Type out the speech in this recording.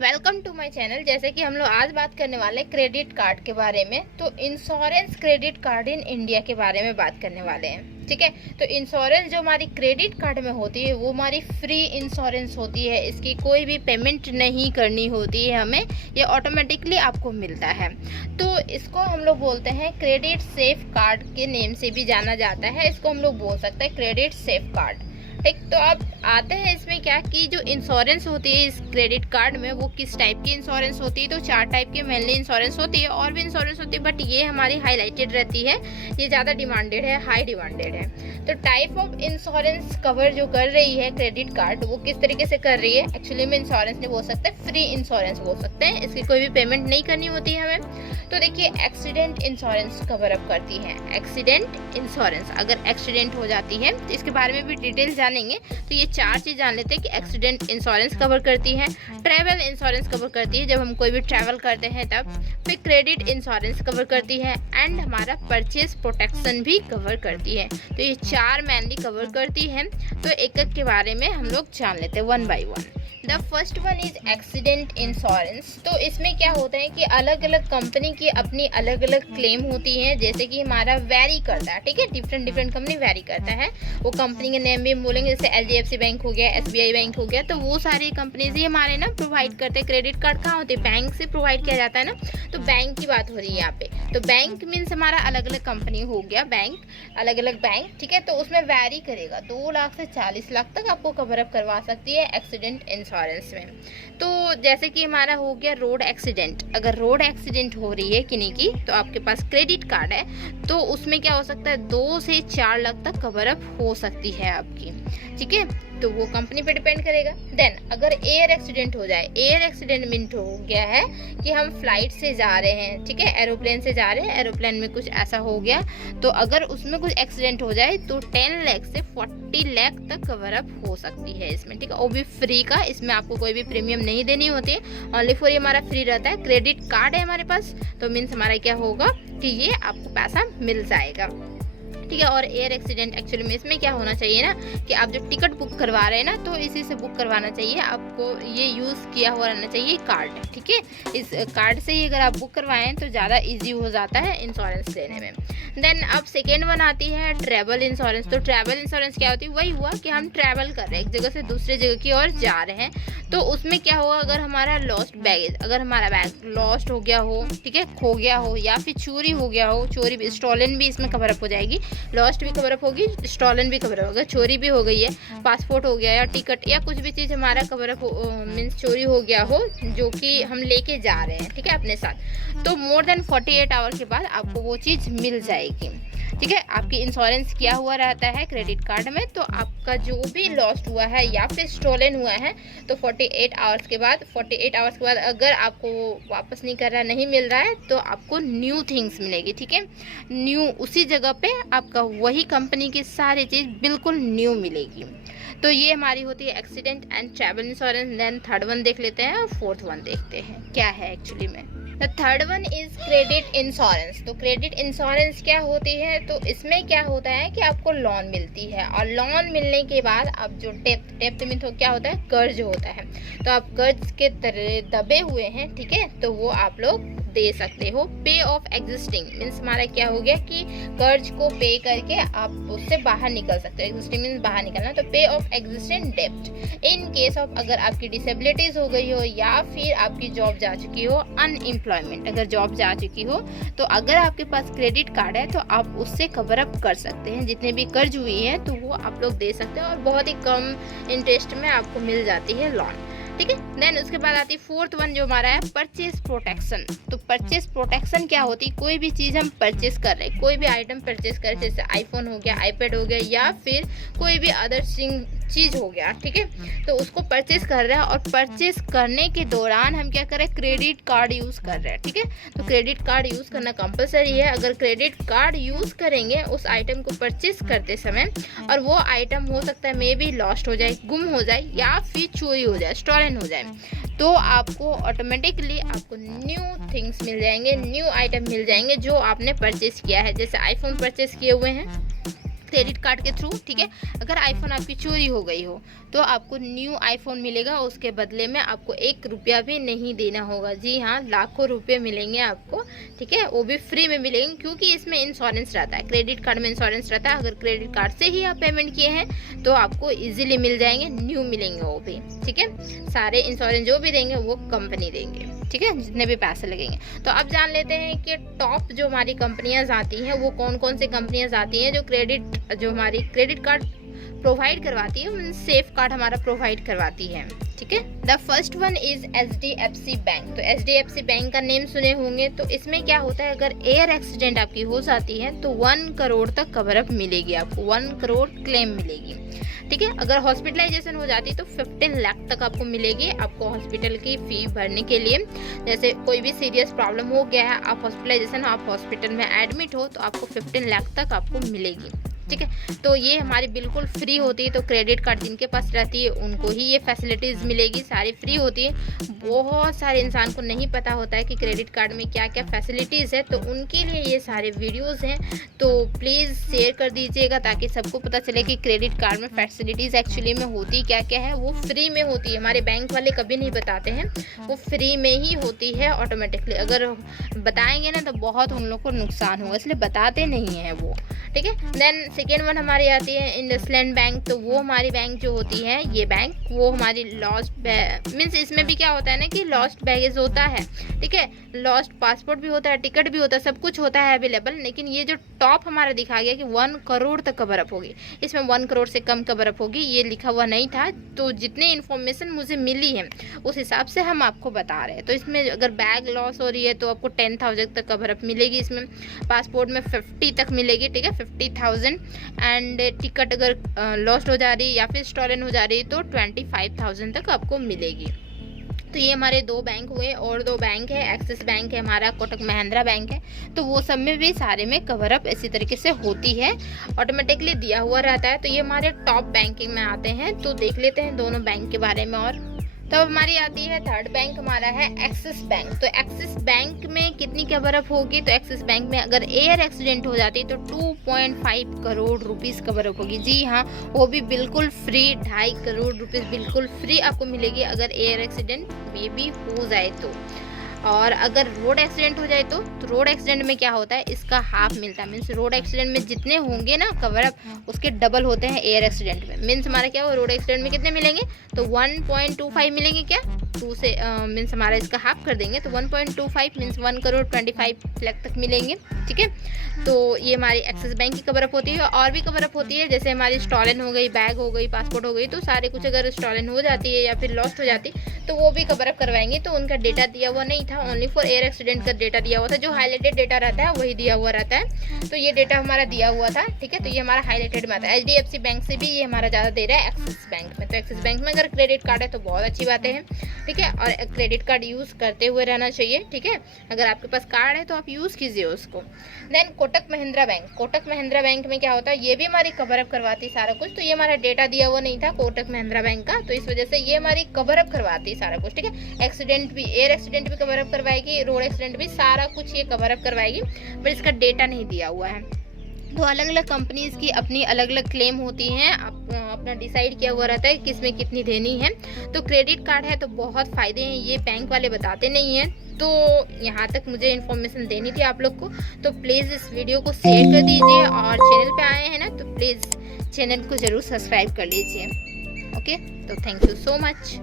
Welcome to my channel. जैसे कि हम लोग आज बात करने वाले हैं क्रेडिट कार्ड के बारे में, तो insurance credit card in India के बारे में बात करने वाले हैं। ठीक है, तो इंश्योरेंस जो हमारी क्रेडिट कार्ड में होती है वो हमारी फ्री इंश्योरेंस होती है। इसकी कोई भी पेमेंट नहीं करनी होती है हमें, ये ऑटोमेटिकली आपको मिलता है। तो इसको हम लोग बोलते हैं क्रेडिट सेफ कार्ड के नेम से भी जाना जाता है। इसको हम लोग बोल सकते हैं क्रेडिट सेफ कार्ड। ठीक, तो अब आते हैं इसमें क्या कि जो इंश्योरेंस होती है इस क्रेडिट कार्ड में वो किस टाइप की इंश्योरेंस होती है। तो 4 टाइप की मेनली इंश्योरेंस होती है, और भी इंश्योरेंस होती है, बट ये हमारी हाईलाइटेड रहती है, ये ज़्यादा डिमांडेड है, हाई डिमांडेड है। तो टाइप ऑफ इंश्योरेंस कवर जो कर रही है क्रेडिट कार्ड वो किस तरीके से कर रही है, एक्चुअली में इंश्योरेंस नहीं बोल सकते, फ्री इंश्योरेंस बोल सकते हैं। इसकी कोई भी पेमेंट नहीं करनी होती है हमें। तो देखिए, एक्सीडेंट इंश्योरेंस कवर अप करती है। एक्सीडेंट इंश्योरेंस, अगर एक्सीडेंट हो जाती है तो इसके बारे में भी डिटेल जानेंगे। तो ये 4 चीज़ जान लेते हैं कि एक्सीडेंट इंश्योरेंस कवर करती है, ट्रैवल इंश्योरेंस कवर करती है जब हम कोई भी ट्रैवल करते हैं तब, फिर क्रेडिट इंश्योरेंस कवर करती है, एंड हमारा परचेज प्रोटेक्शन भी कवर करती है। तो ये 4 मेनली कवर करती है। तो एक एक के बारे में हम लोग जान लेते हैं one by one. The first one is accident insurance. तो इसमें क्या होता है कि अलग अलग कंपनी की अपनी अलग अलग क्लेम होती है, जैसे कि हमारा वेरी करता है। ठीक है, डिफरेंट कंपनी वेरी करता है। वो कंपनी के नेम भी बोलेंगे, जैसे HDFC बैंक हो गया, SBI बैंक हो गया, तो वो सारी कंपनीज ही हमारे ना प्रोवाइड करते हैं। क्रेडिट कार्ड कहाँ होते हैं, बैंक से प्रोवाइड किया जाता है ना, तो बैंक की बात हो रही है यहाँ पे। तो बैंक मीन्स हमारा अलग अलग कंपनी हो गया, बैंक, अलग अलग बैंक। ठीक है, तो उसमें वेरी करेगा, 2 लाख से 40 लाख तक आपको कवर अप करवा सकती है एक्सीडेंट इंश्योरेंस में। तो जैसे कि हमारा हो गया रोड एक्सीडेंट, अगर रोड एक्सीडेंट हो रही है किन्हीं की, तो आपके पास क्रेडिट कार्ड है तो उसमें क्या हो सकता है, 2 से 4 लाख तक कवर अप हो सकती है आपकी। ठीक है, तो वो कंपनी पे डिपेंड करेगा। देन अगर एयर एक्सीडेंट हो जाए, एयर एक्सीडेंट मीन हो गया है कि हम फ्लाइट से जा रहे हैं, ठीक है, एरोप्लेन से जा रहे हैं, एरोप्लेन में कुछ ऐसा हो गया, तो अगर उसमें कुछ एक्सीडेंट हो जाए तो 10 लाख से 40 लाख तक कवर अप हो सकती है इसमें। ठीक है, वो भी फ्री का, इसमें आपको कोई भी प्रीमियम नहीं देनी होती है, ओनली फॉर ये हमारा फ्री रहता है। क्रेडिट कार्ड है हमारे पास, तो मीन्स हमारा क्या होगा कि ये आपको पैसा मिल जाएगा। ठीक है, और एयर एक्सीडेंट एक्चुअली में इसमें क्या होना चाहिए ना कि आप जब टिकट बुक करवा रहे हैं ना, तो इसी से बुक करवाना चाहिए, आपको ये यूज़ किया हुआ रहना चाहिए कार्ड। ठीक है, इस कार्ड से ही अगर आप बुक करवाएं तो ज़्यादा इजी हो जाता है इंश्योरेंस लेने में। देन अब सेकेंड वन आती है ट्रैवल इंश्योरेंस। तो ट्रैवल इंश्योरेंस क्या होती है, वही हुआ कि हम ट्रैवल कर रहे हैं, एक जगह से दूसरे जगह की ओर जा रहे हैं, तो उसमें क्या होगा, अगर हमारा लॉस्ट बैगेज, अगर हमारा बैग लॉस्ट हो गया हो, ठीक है, खो गया हो, या फिर चोरी हो गया हो, चोरी भी, स्टॉलन भी इसमें कवर अप हो जाएगी, लॉस्ट भी कवर अप होगी, स्टॉलन भी कवर अप होगा, चोरी भी हो गई है, पासपोर्ट हो गया या टिकट या कुछ भी चीज़ हमारा कवर अप मीन्स चोरी हो गया हो जो कि हम लेके जा रहे हैं, ठीक है, अपने साथ, तो मोर देन 48 आवर के बाद आपको वो चीज़ मिल जाएगी। ठीक है, आपकी इंश्योरेंस किया हुआ रहता है क्रेडिट कार्ड में, तो आपका जो भी लॉस्ट हुआ है या फिर स्टोलन हुआ है, तो 48 आवर्स के बाद अगर आपको वापस नहीं कर रहा, नहीं मिल रहा है, तो आपको न्यू थिंग्स मिलेगी। ठीक है, न्यू, उसी जगह पे आपका वही कंपनी की सारी चीज़ बिल्कुल न्यू मिलेगी। तो ये हमारी होती है accident and travel insurance. Then third one देख लेते हैं और फोर्थ वन देखते हैं क्या है एक्चुअली में। The third one is credit insurance. तो क्रेडिट इंश्योरेंस क्या होती है, तो इसमें क्या होता है कि आपको लोन मिलती है, और लोन मिलने के बाद अब जो डेप्थ में तो क्या होता है, कर्ज होता है, तो आप कर्ज के दबे हुए हैं, ठीक है, तो वो आप लोग दे सकते हो। पे ऑफ एग्जिस्टिंग मीन्स हमारा क्या हो गया कि कर्ज को पे करके आप उससे बाहर निकल सकते हो। एग्जिस्टिंग मीन्स बाहर निकलना, तो पे ऑफ एग्जिस्टिंग डेप्ट इन केस ऑफ, अगर आपकी डिसेबिलिटीज हो गई हो या फिर आपकी जॉब जा चुकी हो, अनएम्प्लॉयमेंट, अगर जॉब जा चुकी हो, तो अगर आपके पास क्रेडिट कार्ड है तो आप उससे कवर अप कर सकते हैं, जितने भी कर्ज हुई है तो वो आप लोग दे सकते हैं, और बहुत ही कम इंटरेस्ट में आपको मिल जाती है लोन। ठीक है, देन उसके बाद आती है फोर्थ वन जो हमारा है परचेज प्रोटेक्शन। तो परचेज प्रोटेक्शन क्या होती है, कोई भी चीज़ हम परचेज कर रहे हैं, कोई भी आइटम परचेज कर रहे हैं, जैसे आईफोन हो गया, आईपैड हो गया, या फिर कोई भी अदर चीज़ हो गया, ठीक है, तो उसको परचेज कर रहे हैं, और परचेज करने के दौरान हम क्या कर रहे हैं, क्रेडिट कार्ड यूज़ कर रहे हैं। ठीक है, तो क्रेडिट कार्ड यूज़ करना कंपलसरी है। अगर क्रेडिट कार्ड यूज़ करेंगे उस आइटम को परचेज करते समय, और वो आइटम हो सकता है मे बी लॉस्ट हो जाए, गुम हो जाए, या फिर चोरी हो जाए, स्टॉलन हो जाए, तो आपको ऑटोमेटिकली आपको न्यू थिंग्स मिल जाएंगे, न्यू आइटम मिल जाएंगे जो आपने परचेज किया है। जैसे आईफोन परचेज किए हुए हैं, क्रेडिट कार्ड के थ्रू, ठीक है। अगर आईफोन आपकी चोरी हो गई हो तो आपको न्यू आईफोन मिलेगा, उसके बदले में आपको 1 रुपया भी नहीं देना होगा। जी हाँ, लाखों रुपए मिलेंगे आपको, ठीक है, वो भी फ्री में मिलेंगे, क्योंकि इसमें इंश्योरेंस रहता है। क्रेडिट कार्ड में इंश्योरेंस रहता है। अगर क्रेडिट कार्ड से ही आप पेमेंट किए हैं तो आपको इजीली मिल जाएंगे, न्यू मिलेंगे वो भी, ठीक है। सारे इंश्योरेंस जो भी देंगे वो कंपनी देंगे, ठीक है, जितने भी पैसे लगेंगे। तो अब जान लेते हैं कि टॉप जो हमारी कंपनियां आती हैं वो कौन कौन सी कंपनियां आती हैं जो हमारी क्रेडिट कार्ड प्रोवाइड करवाती है, सेफ कार्ड हमारा प्रोवाइड करवाती है, ठीक है। The first one is HDFC bank. तो HDFC बैंक का नेम सुने होंगे। तो इसमें क्या होता है, अगर एयर एक्सीडेंट आपकी हो जाती है तो 1 करोड़ तक कवर अप मिलेगी आपको, 1 करोड़ क्लेम मिलेगी, ठीक है। अगर हॉस्पिटलाइजेशन हो जाती तो 15 लाख तक आपको मिलेगी, आपको हॉस्पिटल की फी भरने के लिए। जैसे कोई भी सीरियस प्रॉब्लम हो गया है, आप हॉस्पिटलाइजेशन, आप हॉस्पिटल में एडमिट हो, तो आपको 15 लाख तक आपको मिलेगी, ठीक है। तो ये हमारी बिल्कुल फ्री होती है। तो क्रेडिट कार्ड जिनके पास रहती है उनको ही ये फैसिलिटीज़ मिलेगी, सारी फ्री होती है। बहुत सारे इंसान को नहीं पता होता है कि क्रेडिट कार्ड में क्या क्या फैसिलिटीज़ है, तो उनके लिए ये सारे वीडियोस हैं। तो प्लीज़ शेयर कर दीजिएगा ताकि सबको पता चले कि क्रेडिट कार्ड में फैसिलिटीज़ एक्चुअली में होती क्या क्या है। वो फ्री में होती है, हमारे बैंक वाले कभी नहीं बताते हैं, वो फ्री में ही होती है ऑटोमेटिकली। अगर बताएंगे ना तो बहुत उन लोग को नुकसान होगा, इसलिए बताते नहीं हैं वो, ठीक है। देन सेकेंड वन हमारी आती है इंडसलैंड बैंक। तो वो हमारी बैंक जो होती है, ये बैंक वो हमारी लॉस्ट मीन्स इसमें भी क्या होता है ना कि लॉस्ट बैगेज होता है, ठीक है, लॉस्ट पासपोर्ट भी होता है, टिकट भी होता है, सब कुछ होता है अवेलेबल। लेकिन ये जो टॉप हमारा दिखा गया कि 1 करोड़ तक कवर अप होगी, इसमें 1 करोड़ से कम कवर अप होगी, ये लिखा हुआ नहीं था। तो जितने इन्फॉर्मेशन मुझे मिली है उस हिसाब से हम आपको बता रहे हैं। तो इसमें अगर बैग लॉस हो रही है तो आपको 10,000 तक कवर अप मिलेगी, इसमें पासपोर्ट में 50 तक मिलेगी, ठीक है, 50,000। एंड टिकट अगर लॉस्ट हो जा रही या फिर स्टॉलन हो जा रही तो 25,000 तक आपको मिलेगी। तो ये हमारे 2 बैंक हुए, और 2 बैंक है, एक्सिस बैंक है हमारा, कोटक महिंद्रा बैंक है। तो वो सब में भी सारे में कवर अप इसी तरीके से होती है, ऑटोमेटिकली दिया हुआ रहता है। तो ये हमारे टॉप बैंकिंग में आते हैं। तो देख लेते हैं दोनों बैंक के बारे में। और तो हमारी आती है थर्ड बैंक, हमारा है एक्सिस बैंक। तो एक्सिस बैंक में कितनी कवर अप होगी, तो एक्सिस बैंक में अगर एयर एक्सीडेंट हो जाती है तो 2.5 करोड़ रुपीस कवर अप होगी। जी हाँ, वो भी बिल्कुल फ्री, 2.5 करोड़ रुपीस बिल्कुल फ्री आपको मिलेगी अगर एयर एक्सीडेंट में भी हो जाए तो। और अगर रोड एक्सीडेंट हो जाए तो रोड एक्सीडेंट में क्या होता है, इसका हाफ मिलता है। मीन्स रोड एक्सीडेंट में जितने होंगे ना कवर अप उसके डबल होते हैं एयर एक्सीडेंट में। मीन्स हमारा क्या हो, रोड एक्सीडेंट में कितने मिलेंगे, तो 1.25 मिलेंगे, क्या 2 से मीन्स हमारा इसका हाफ कर देंगे तो 1.25 मीन्स 1 करोड़ 25 लाख तक मिलेंगे, ठीक है। तो ये हमारी एक्सिस बैंक की कवर अप होती है। और भी कवर अप होती है, जैसे हमारी स्टॉलन हो गई, बैग हो गई, पासपोर्ट हो गई, तो सारे कुछ अगर स्टॉलन हो जाती है या फिर लॉस्ट हो जाती तो वो भी कवर अप करवाएंगे। तो उनका डेटा दिया हुआ नहीं था, ओनली फॉर एयर एक्सीडेंट का डेटा दिया हुआ था। जो हाईलाइटेड डेटा रहता है वही दिया हुआ रहता है। तो ये डेटा हमारा दिया हुआ था, ठीक है। तो ये हमारा हाईलाइटेड में आता है। HDFC बैंक से भी ये हमारा ज़्यादा दे रहा है एक्सिस बैंक में। तो एक्सिस बैंक में अगर क्रेडिट कार्ड है तो बहुत अच्छी बातें हैं, ठीक है। और क्रेडिट कार्ड यूज़ करते हुए रहना चाहिए, ठीक है। अगर आपके पास कार्ड है तो आप यूज़ कीजिए उसको। Then Kotak Mahindra bank. Kotak Mahindra bank में क्या होता है, ये भी हमारी कवर अप करवाती है सारा कुछ। तो ये हमारा डेटा दिया हुआ नहीं था कोटक महिंद्रा बैंक का, तो इस वजह से ये हमारी कवर अप करवाती है सारा कुछ, ठीक है। एक्सीडेंट भी, एयर एक्सीडेंट भी कवर अप करवाएगी, रोड एक्सीडेंट भी, सारा कुछ ये कवर अप करवाएगी, बट इसका डेटा नहीं दिया हुआ है। तो अलग अलग कंपनीज की अपनी अलग अलग क्लेम होती हैं, अपना डिसाइड किया हुआ रहता है किस में कितनी देनी है। तो क्रेडिट कार्ड है तो बहुत फ़ायदे हैं, ये बैंक वाले बताते नहीं हैं। तो यहाँ तक मुझे इन्फॉर्मेशन देनी थी आप लोग को, तो प्लीज़ इस वीडियो को शेयर कर दीजिए। और चैनल पे आए हैं ना तो प्लीज़ चैनल को ज़रूर सब्सक्राइब कर लीजिए। ओके, तो थैंक यू सो मच।